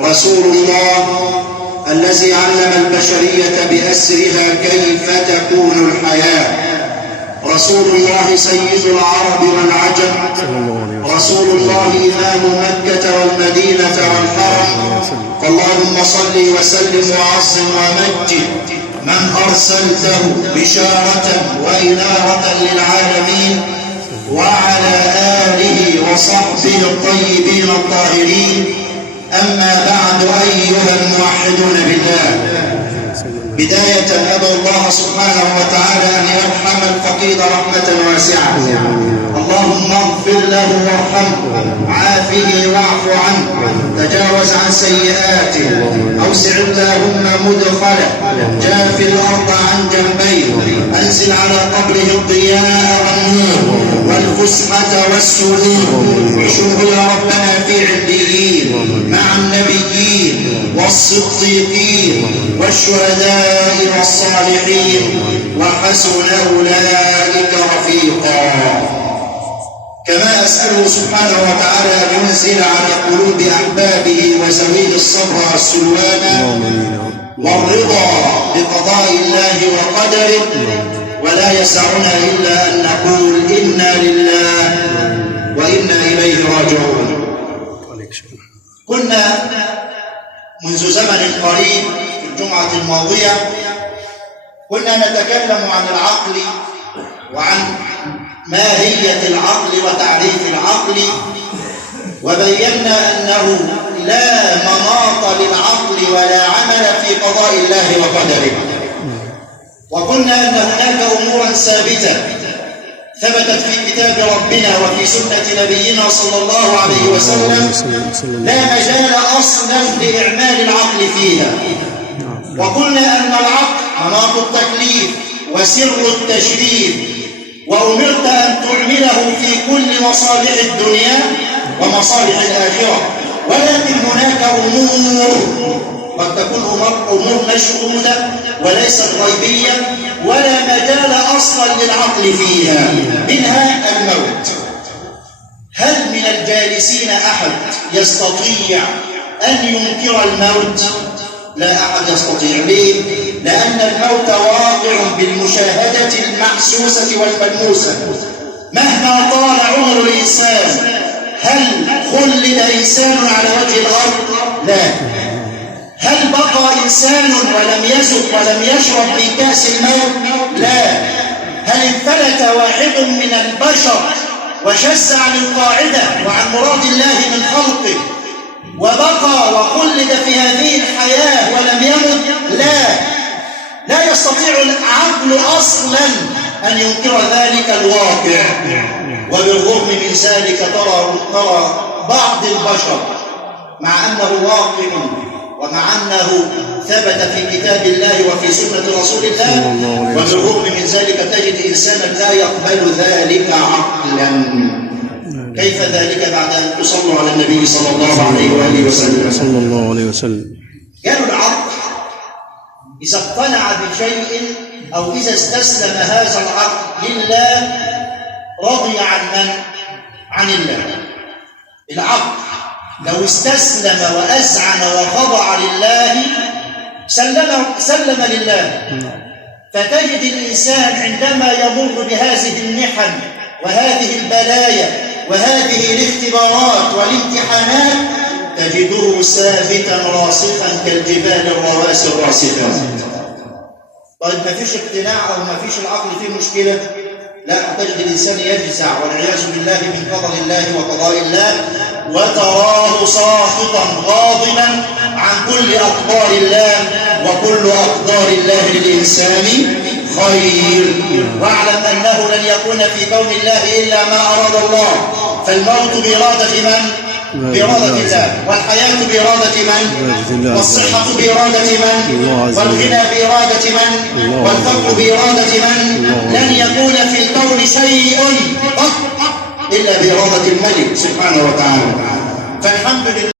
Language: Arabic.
رسول الله الذي علم البشرية بأسرها كيف تكون الحياة، رسول الله سيد العرب والعجم، رسول الله إمام مكة والمدينة والحرم. فاللهم صل وسلم وعظم ومجد من أرسلته بشارة وإنارة للعالمين، وعلى آله وصحبه الطيبين الطاهرين. أما بعد، أيها الموحدون بالله، بداية أدعو الله سبحانه وتعالى أن يرحم الفقيد رحمة واسعة. اللهم اغفر له وارحمه، عافه واعف عنه، تجاوز عن سيئاته، أوسع اللهم مدخله، جاف الأرض عن جنبيه، أنزل على قبره الضياء والنور والفسحة والسرور، اشره يا ربنا في عليين مع النبيين والصديقين والشهداء والصالحين، وحسن أولئك رفيقا. كما أسأله سبحانه وتعالى أن ينزل على قلوب أحبابه وزويل الصبر والسلوان والرضا بقضاء الله وقدره، ولا يسعنا إلا أن نقول إنا لله وإنا إليه راجعون. كنا منذ زمن قريب في الجمعة الماضية كنا نتكلم عن العقل وعن ماهية العقل وتعريف العقل، وبينا أنه لا مناط للعقل ولا عمل في قضاء الله وقدره. وقلنا أن هناك أمورا ثابتة ثبتت في كتاب ربنا وفي سنة نبينا صلى الله عليه وسلم لا مجال أصلا لإعمال العقل فيها. وقلنا أن العقل مناط التكليف وسر التشريف، وأمرت أن تعمله في كل مصالح الدنيا ومصالح الآخرة. ولكن هناك أمور قد تكون أمور مشهودة وليست غيبية ولا مجال أصلا للعقل فيها، منها الموت. هل من الجالسين أحد يستطيع أن ينكر الموت؟ لا أحد يستطيع. ليه؟ لأن الموت واقع بالمشاهدة المحسوسة والملموسة. مهما طال عمر الإنسان، هل خلد إنسان على وجه الأرض؟ لا. هل بقى إنسان ولم يذق ولم يشرب من كأس الموت؟ لا. هل انفلت واحد من البشر وشز عن القاعدة وعن مراد الله من خلقه وبقى وخلد في هذه الحياة ولم يمت؟ لا. لا يستطيع العقل أصلا أن ينكر ذلك الواقع. وبالرغم من ذلك ترى بعض البشر مع أنه واقع ومع أنه ثبت في كتاب الله وفي سنة رسول الله، وبالرغم من ذلك تجد إنسانا لا يقبل ذلك عقلا. كيف ذلك بعد أن تصلوا على النبي صلى الله عليه وآله وسلم؟ قالوا العقل إذا اقتنع بشيء أو إذا استسلم هذا العقل لله رضي عن من؟ عن الله. العقل لو استسلم وأذعن وخضع لله سلم لله. فتجد الإنسان عندما يمر بهذه المحن وهذه البلايا وهذه الاختبارات والامتحانات تجده ثابتا راسخا كالجبال الرواسي الراسخة. طيب ما فيش اقتناع أو ما فيش العقل فيه مشكلة؟ لا، تجد الإنسان يجزع والعياذ بالله من قدر الله وقضاء الله، وتراه ساخطا غاضبا عن كل أقدار الله، وكل أقدار الله للإنسان خير. واعلم أنه لن يكون في كون الله إلا ما أراد الله. فالموت بإرادة من؟ بإرادة الله. والحياة بإرادة من؟ والصحة بإرادة من؟ والغنى بإرادة من؟ والفقر بإرادة من؟ لن يكون في الكون شيء قط إلا بإرادة الملك سبحانه وتعالى. فالحمد لله.